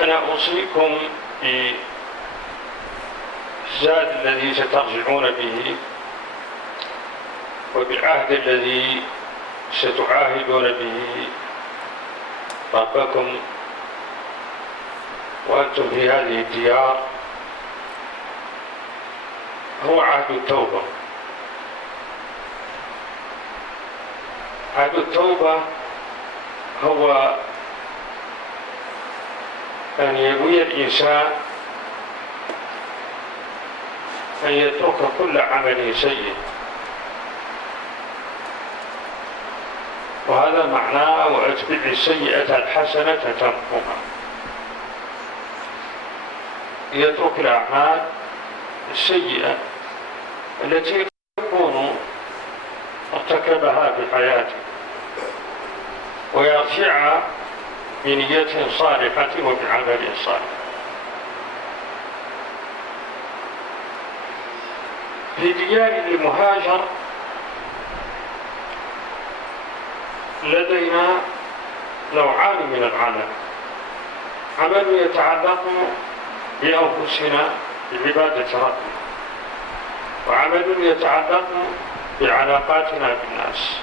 أنا أوصيكم بالزاد الذي سترجعون به وبالعهد الذي ستعاهدون به ربكم وأنتم في هذه الديار، هو عهد التوبة. عهد التوبة هو أن ينوي الإنسان أن يترك كل عمل سيء، وهذا معناه وأتبع السيئة الحسنة تمحوها. يترك الأعمال السيئة التي يكون ارتكبها في حياته ويرجع بنية صالحة وبعمل صالح. في ديار المهاجر لدينا نوعان من العمل: عمل يتعلق بأنفسنا بعبادة ربنا، وعمل يتعلق بعلاقاتنا بالناس.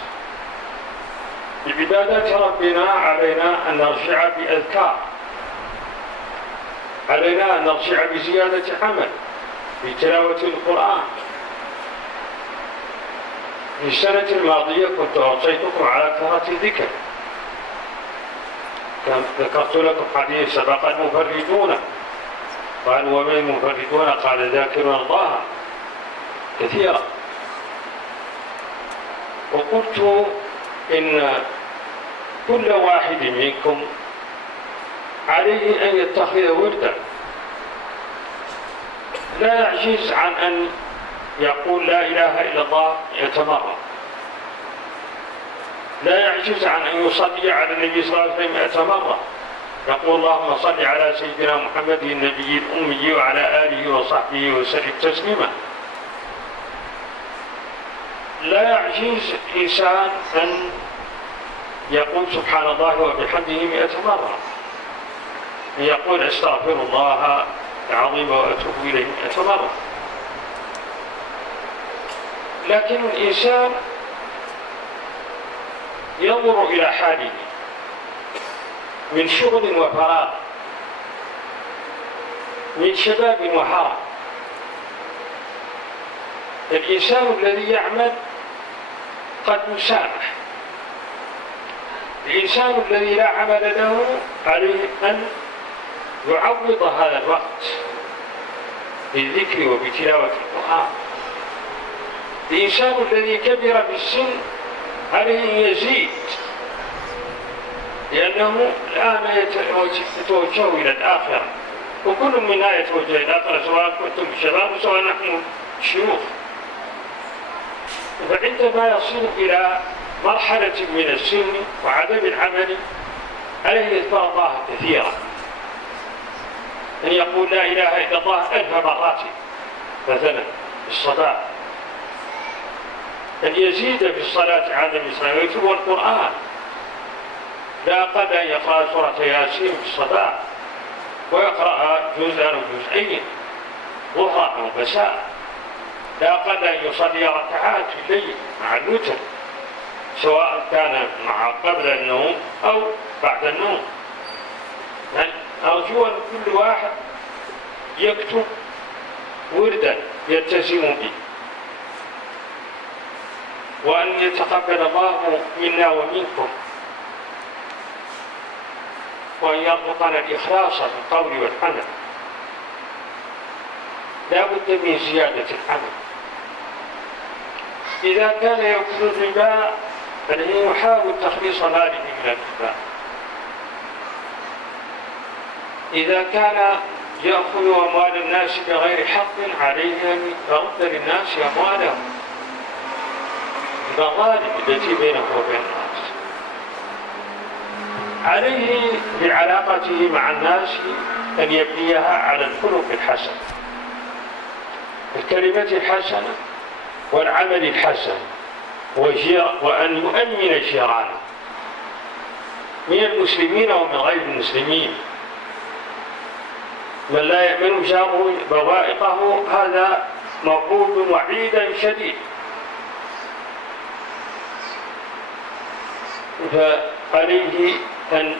بعبادة ربنا علينا أن نرجع بأذكار، علينا أن نرجع بزيادة عمل، بتلاوة القرآن. في السنة الماضية كنت أوصيتكم على كثرة الذكر، ذكرت لكم حديث سبق المفردون، قال ومن المفردون؟ قال ذاكرون الله كثيرا. وقلت إن كل واحد منكم عليه أن يتخذ وردا، لا يعجز عن أن يقول لا إله إلا الله 100 مرة، لا يعجز عن أن يصلي على النبي صلى الله عليه وسلم 100 مرة، يقول اللهم صل على سيدنا محمد النبي الأمي وعلى آله وصحبه وسلم تسليما. لا يعجز إنسان أن يقول سبحان الله وبحمده 100 مرة، أن يقول أستغفر الله العظيم وأتوب إليه 100 مرة. لكن الإنسان ينظر إلى حاله من شغل وفراغ، من شباب وهرم. الإنسان الذي يعمل قد يسامح، الإنسان الذي لا عمل له عليه أن يعوض هذا الوقت بالذكر وبتلاوة القرآن. الإنسان الذي كبر بالسن عليه أن يزيد، لأنه الآن يتوجه إلى الآخرة، وكل منا يتوجه إلى الآخرة، سواء كنتم شباب سواء نحن شيوخ. فعندما يصل إلى مرحلة من السن وعدم العمل عليه يذكر الله كثيرا، أن يقول لا إله إلا الله 1000 مرات مثلا في الصلاة، أن يزيد في الصلاة على النبي صلى الله عليه وسلم ويتلو القرآن، لا أقل أن يقرأ سورة ياسين في الصلاة ويقرأ جزءا أو جزئين ظهرا أو مساء، لا أقل أن يصلي ركعات في الليل مع الوتر، سواء كان قبل النوم أو بعد النوم. يعني أرجو أن كل واحد يكتب وردا يلتزم به، وأن يتقبل الله منا ومنكم، وأن يرزقنا الإخلاص في القول والعمل. لا بد من زيادة العمل. إذا كان يأكل الربا فإنه يحاول تخليص ماله من الربا. إذا كان يأخذ أموال الناس بغير حق عليه أن يرد للناس أموالهم المظالم التي بينه وبين الناس. عليه بعلاقته مع الناس أن يبنيها على الخلق الحسن، الكلمة الحسنة والعمل الحسن، وأن يؤمن جيرانه من المسلمين ومن غير المسلمين، من لا يأمن جاره بوائقه هذا موعود وعيدا شديد. فعليه أن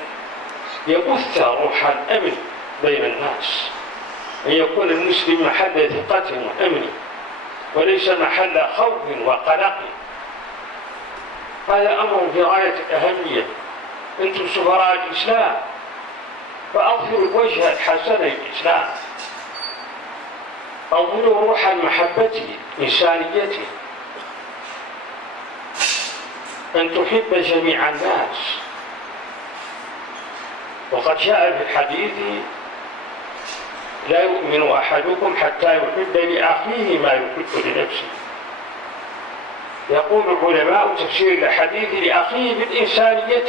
يبث روح الأمن بين الناس، أن يكون المسلم محل ثقة وأمن وليس محل خوف وقلق. هذا أمر في غاية الأهمية. أنتم سفراء الإسلام فأظهروا الوجه الحسن للإسلام، أظهروا روح المحبة إنسانيته، أن تحب جميع الناس. وقد جاء في الحديث لا يؤمن أحدكم حتى يحب لأخيه ما يحب لنفسه. يقول العلماء تفسير الحديث لأخيه بالإنسانية،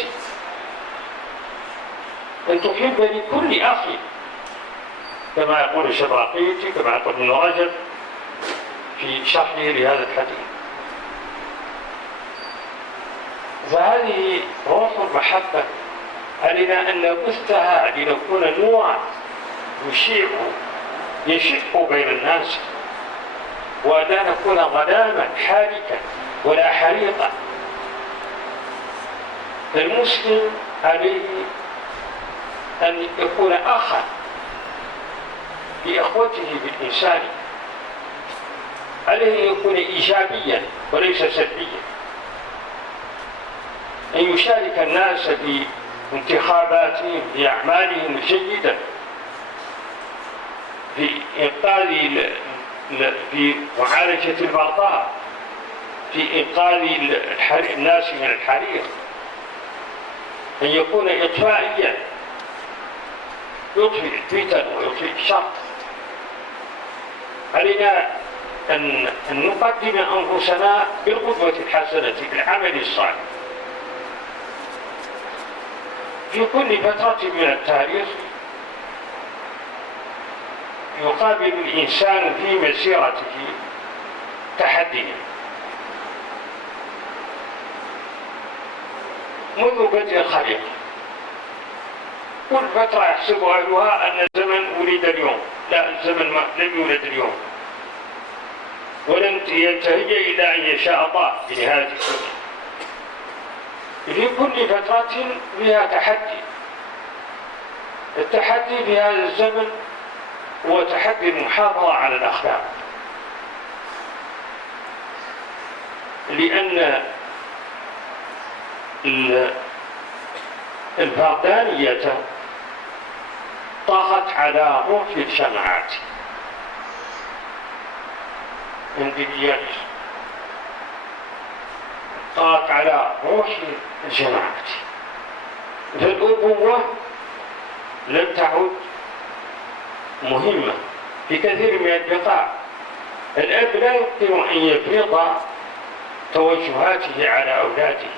أن تحب لكل أخ، كما يقول الشبراقيتي، كما يقول ابن رجب في شرحه لهذا الحديث. فهذه روح المحبة علينا أن نبثها لنكون نورا يشع بين الناس، ولا نكون ظلاما حاركا ولا حريقا. المسلم عليه أن يكون أخا لإخوته بالإنسان، عليه أن يكون إيجابيا وليس سلبيا، أن يشارك الناس في انتخاباتهم، في أعمالهم الجيدة، في إنقاذ في معالجة المرضى، في إنقاذ الناس من الحريق، أن يكون إطفائيا يطفئ الفتن ويطفئ الشر. علينا أن نقدم أنفسنا بالقدوة الحسنة بالعمل الصالح. في كل فترة من التاريخ يقابل الإنسان في مسيرته تحديا. منذ بدء الخليقة كل فترة يحسب أهلها أن الزمن ولد اليوم. لا، الزمن لم يولد اليوم، ولن ينتهي إلى أن يشاء الله بنهاية الدنيا. في كل فترة فيها تحدي. التحدي في هذا الزمن هو تحدي المحافظة على الأخلاق، لأن الفردانية طغت على روح الجماعات. طغت على روح الجماعات، فالأبوة لم تعد مهمة في كثير من البقاع. الأب لا يمكن أن يفرض توجهاته على أولاده.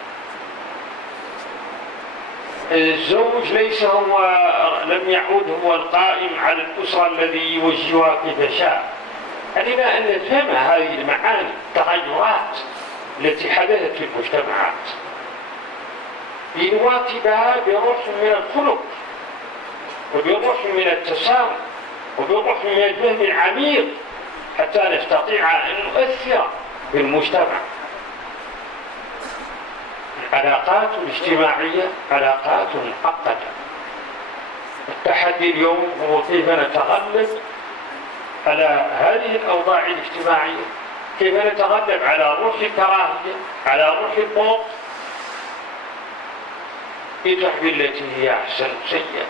الزوج ليس لم يعود هو القائم على الأسرة الذي يوجهها كيف شاء. علينا أن نفهم هذه المعاني، التغيرات التي حدثت في المجتمعات، لنواكبها بروح من الخلق وبروح من التسامح وبروح من الفهم العميق، حتى نستطيع أن نؤثر في المجتمع. العلاقات الاجتماعية علاقات معقدة. التحدي اليوم هو كيف نتغلب على هذه الأوضاع الاجتماعية، كيف نتغلب على روح الكراهية، على روح البغض. ادع بالتي هي أحسن سيئة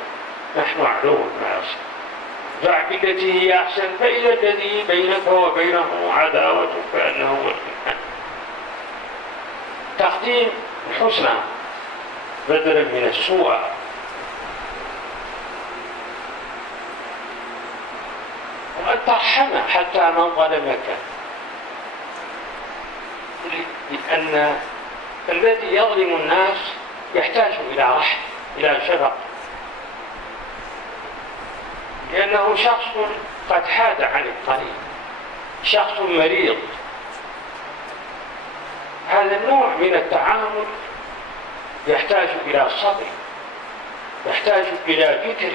نحن عدو مع الشر، ادع بالتي هي أحسن فإذا الذي بينك وبينه عداوة كأنه ولي. تقديم الحسنى بدلا من السوء. وأن ترحم حتى من ظلمك، لأن الذي يظلم الناس يحتاج إلى رحمة، إلى شفقة، لأنه شخص قد حاد عن الطريق، شخص مريض. هذا النوع من التعامل يحتاج إلى صبر، يحتاج إلى فكر،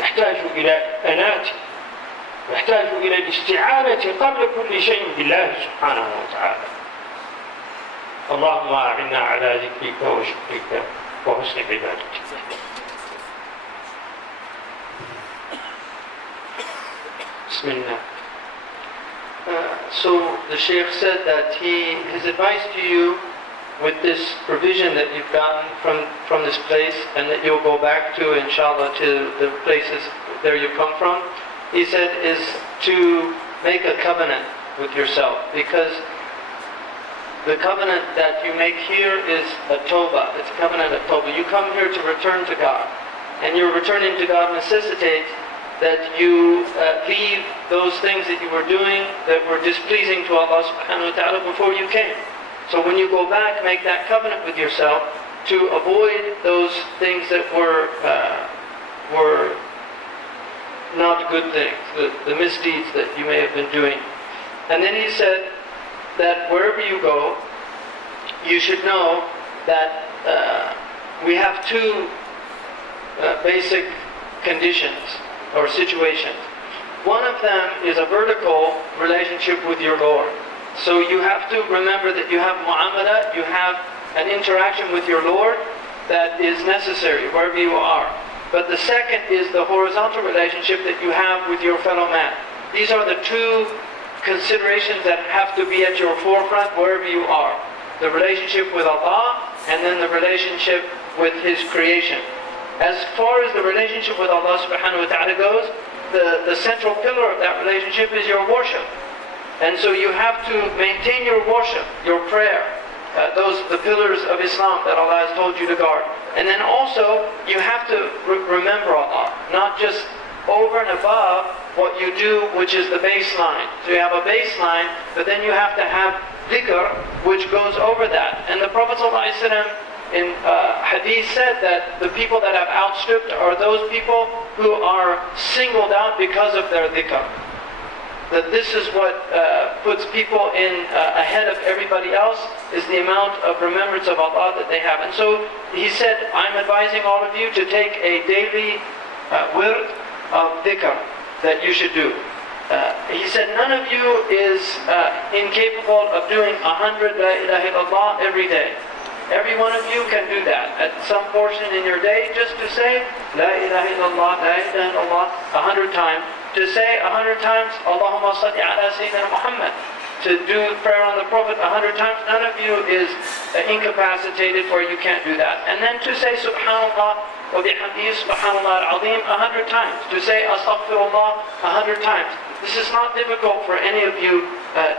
يحتاج إلى أنات، يحتاج إلى الاستعانة قبل كل شيء بالله سبحانه وتعالى. اللهم أعنا على ذكرك وشكرك وحسن عبادتك. بسم الله. So the Shaykh said that his advice to you with this provision that you've gotten from this place and that you'll go back to, inshallah, to the places there you come from, he said, is to make a covenant with yourself, because the covenant that you make here is a tawbah. It's a covenant of tawbah. You come here to return to God, and your returning to God necessitates that you leave those things that you were doing that were displeasing to Allah subhanahu wa ta'ala before you came. So when you go back, make that covenant with yourself to avoid those things that were not good things, the misdeeds that you may have been doing. And then he said that wherever you go, you should know that we have two basic conditions or situations. One of them is a vertical relationship with your Lord. So you have to remember that you have mu'amala, you have an interaction with your Lord that is necessary wherever you are. But the second is the horizontal relationship that you have with your fellow man. These are the two considerations that have to be at your forefront wherever you are. The relationship with Allah, and then the relationship with His creation. As far as the relationship with Allah subhanahu wa ta'ala goes, the central pillar of that relationship is your worship. And so you have to maintain your worship, your prayer, the pillars of Islam that Allah has told you to guard. And then also, you have to remember Allah, not just over and above what you do, which is the baseline. So you have a baseline, but then you have to have dhikr, which goes over that. And the Prophet ﷺ in hadith said that the people that have outstripped are those people who are singled out because of their dhikr. That this is what puts people in ahead of everybody else, is the amount of remembrance of Allah that they have. And so he said, I'm advising all of you to take a daily wird of dhikr that you should do. He said, none of you is incapable of doing 100 La ilaha illallah every day. Every one of you can do that at some portion in your day, just to say La ilaha illallah, La ilaha illallah 100 times. To say 100 times Allahumma salli ala Sayyidina Muhammad. To do prayer on the Prophet 100 times. None of you is incapacitated where you can't do that. And then to say Subhanallah wa bihamdihi Subhanallah al-Azim 100 times. To say Astaghfirullah 100 times. This is not difficult for any of you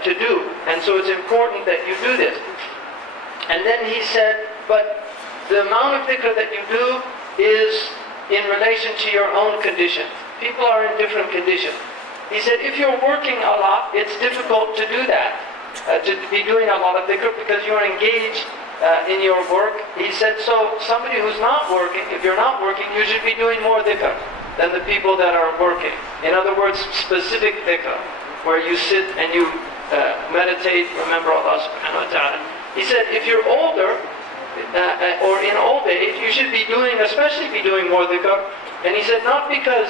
to do. And so it's important that you do this. And then he said, but the amount of dhikr that you do is in relation to your own conditions. People are in different conditions. He said, if you're working a lot, it's difficult to do that, to be doing a lot of dhikr because you're engaged in your work. He said, so somebody who's not working, if you're not working, you should be doing more dhikr than the people that are working. In other words, specific dhikr, where you sit and you meditate, remember Allah subhanahu wa ta'ala. He said, if you're older, or in old age, you should be doing, especially be doing more dhikr. And he said, not because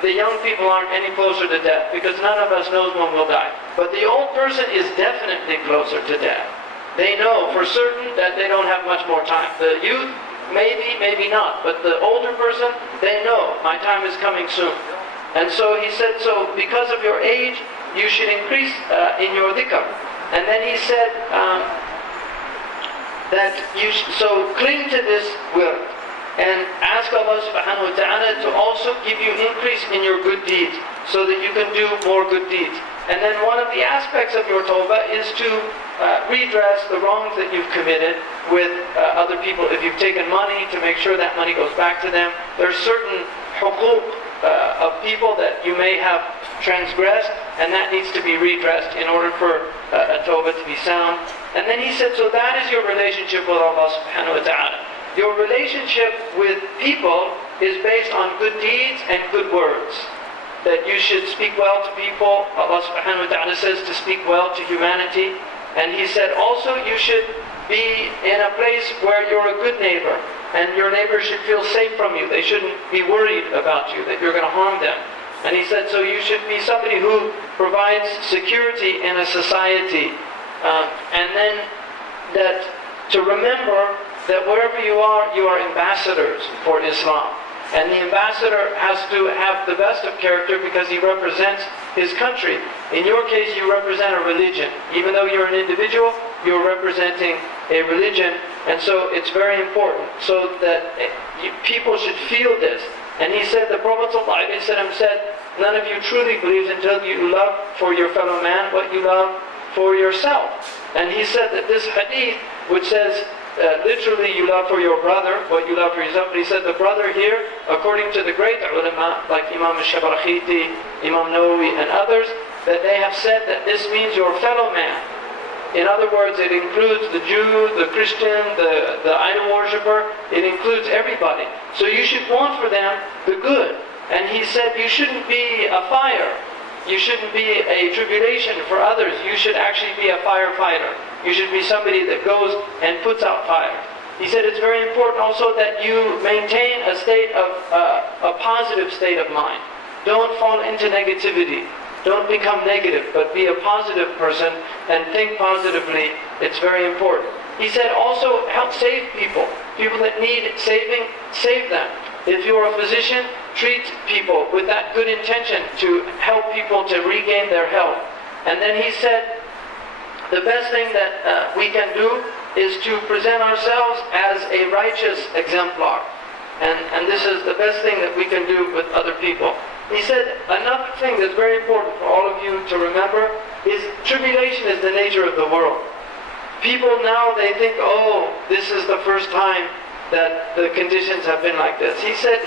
the young people aren't any closer to death, because none of us knows when we'll die. But the old person is definitely closer to death. They know for certain that they don't have much more time. The youth, maybe, maybe not. But the older person, they know, my time is coming soon. And so he said, so because of your age, you should increase in your dhikr. And then he said, that you so cling to this wird and ask Allah subhanahu wa ta'ala to also give you increase in your good deeds so that you can do more good deeds. And then one of the aspects of your tawbah is to redress the wrongs that you've committed with other people. If you've taken money, to make sure that money goes back to them. There's certain huquq of people that you may have transgressed, and that needs to be redressed in order for a tawbah to be sound. And then he said, so that is your relationship with Allah subhanahu wa ta'ala. Your relationship with people is based on good deeds and good words. That you should speak well to people. Allah subhanahu wa ta'ala says to speak well to humanity. And he said also you should be in a place where you're a good neighbor. and your neighbors should feel safe from you. They shouldn't be worried about you, that you're going to harm them. And he said, so you should be somebody who provides security in a society. And then that to remember that wherever you are ambassadors for Islam. And the ambassador has to have the best of character because he represents his country. In your case, you represent a religion. Even though you're an individual, you're representing a religion. And so it's very important so that people should feel this. And he said, the Prophet ﷺ said, none of you truly believes until you love for your fellow man what you love for yourself. And he said that this hadith, which says, literally you love for your brother what you love for yourself. But he said the brother here, according to the great ulama like Imam al-Shabrakhiti, Imam Nawawi and others, that they have said that this means your fellow man. In other words, it includes the Jew, the Christian, the idol worshipper. It includes everybody. So you should want for them the good. And he said you shouldn't be a fire. You shouldn't be a tribulation for others. You should actually be a firefighter. You should be somebody that goes and puts out fire. He said it's very important also that you maintain a state of, a positive state of mind. Don't fall into negativity. Don't become negative, but be a positive person and think positively. It's very important. He said also help save people. People that need saving, save them. If you're a physician, treat people with that good intention to help people to regain their health. And then he said, the best thing that we can do is to present ourselves as a righteous exemplar. And this is the best thing that we can do with other people. He said, another thing that's very important for all of you to remember is tribulation is the nature of the world. People now, they think, oh, this is the first time that the conditions have been like this. He said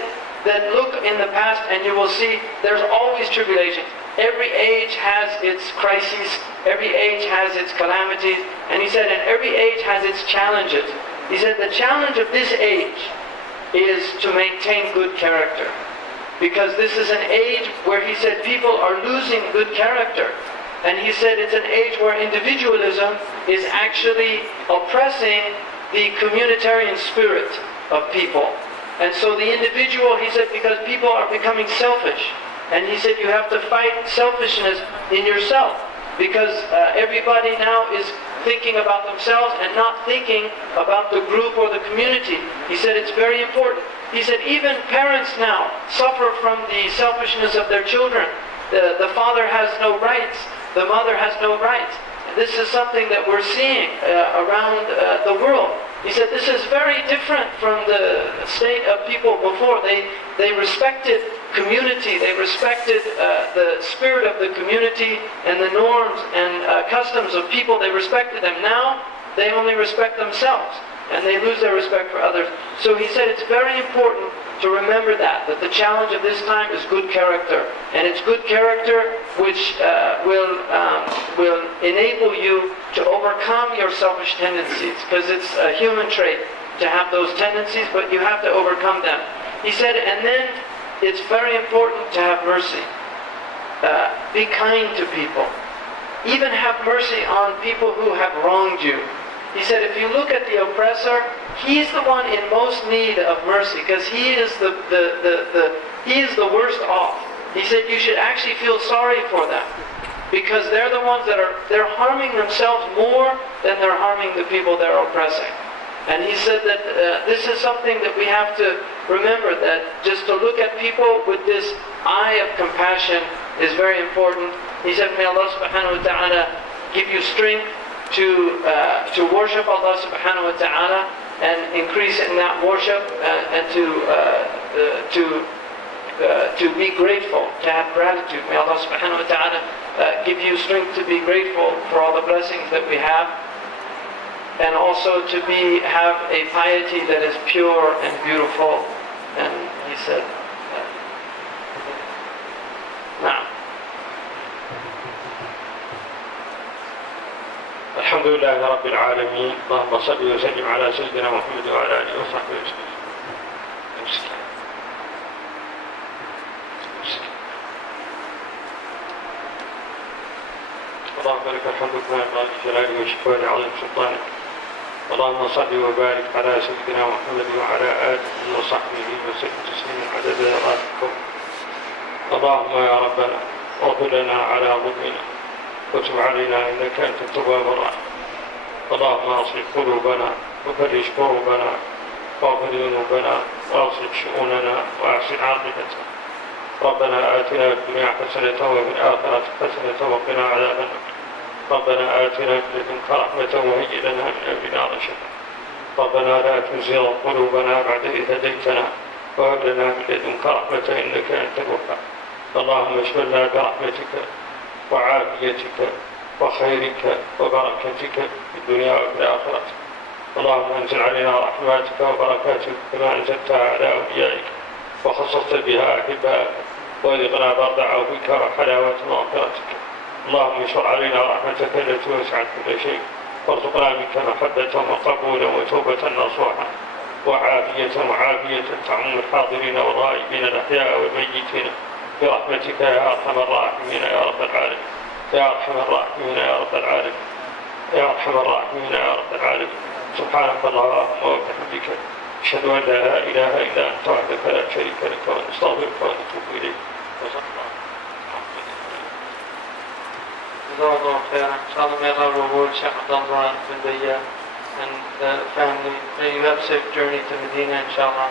that look in the past and you will see there's always tribulation. Every age has its crises, every age has its calamities, and he said, and every age has its challenges. He said the challenge of this age is to maintain good character. Because this is an age where he said people are losing good character. And he said it's an age where individualism is actually oppressing the communitarian spirit of people. And so the individual, he said, because people are becoming selfish. And he said you have to fight selfishness in yourself. Because everybody now is thinking about themselves and not thinking about the group or the community. He said it's very important. He said even parents now suffer from the selfishness of their children. The father has no rights. The mother has no rights. This is something that we're seeing around the world. He said this is very different from the state of people before. They respected community. They respected the spirit of the community and the norms and customs of people. They respected them. Now they only respect themselves and they lose their respect for others. So he said it's very important to remember that the challenge of this time is good character. And it's good character which will enable you to overcome your selfish tendencies. Because it's a human trait to have those tendencies, but you have to overcome them. He said, and then it's very important to have mercy. Be kind to people. Even have mercy on people who have wronged you. He said, if you look at the oppressor, he's the one in most need of mercy because he is the worst off. He said you should actually feel sorry for them because they're the ones that they're harming themselves more than they're harming the people they're oppressing. And he said that this is something that we have to remember, that just to look at people with this eye of compassion is very important. He said, may Allah subhanahu wa ta'ala give you strength to worship Allah subhanahu wa ta'ala and increase in that worship and to be grateful, to have gratitude. May Allah subhanahu wa ta'ala give you strength to be grateful for all the blessings that we have, and also to have a piety that is pure and beautiful. And he said, now. الحمد لله رب العالمين اللهم صل وسلم على سيدنا محمد وعلى آله وصحبه وسلم. اللهم لك الحمد كما ينبغي لجلاله وشكواه عظيم سلطانه اللهم صل وبارك على سيدنا محمد وعلى آله وصحبه وسلم تسليما عدد ذراتكم. اللهم يا ربنا اغفر لنا على ظلمنا وتب علينا إنك أنت التواب الرحيم. اللهم اصلح قلوبنا وفرج كروبنا واغفر ذنوبنا واصلح شؤوننا واحسن عاقبتنا. ربنا آتنا في الدنيا حسنة وفي الآخرة حسنة وقنا عذاب النار. ربنا آتنا من لدنك رحمة وهيئ لنا من أمرنا رشدا. ربنا لا تزغ قلوبنا بعد إذ هديتنا وهب لنا من لدنك رحمة إنك أنت الوهاب. اللهم اشملنا برحمتك وعافيتك وخيرك وبركتك في الدنيا وفي الآخرة. اللهم انزل علينا رحماتك وبركاتك كما أنزلتها على أوليائك وخصصت بها أحبائك وذقنا برد عفوك وحلاوة مغفرتك. اللهم اشر علينا رحمتك التي وسعت كل شيء وارزقنا منك محبة وقبولا وتوبة نصوحا وعافية تعم الحاضرين والغائبين الأحياء والميتين برحمتك يا أرحم الراحمين يا رب العالمين. يا أرحم الراحمين يا رب العالمين. يا أرحم الراحمين يا رب العالمين. سبحانك اللهم وبحمدك أشهد أن لا إله إلا أنت وحدك لا شريك لك ونستغفرك ونتوب إليك. وصلى الله Jazakallah khairan. Inshallah, may Allah reward Shaykh Abdullah bin Bayyah and the family. May you have a safe journey to Medina, inshallah.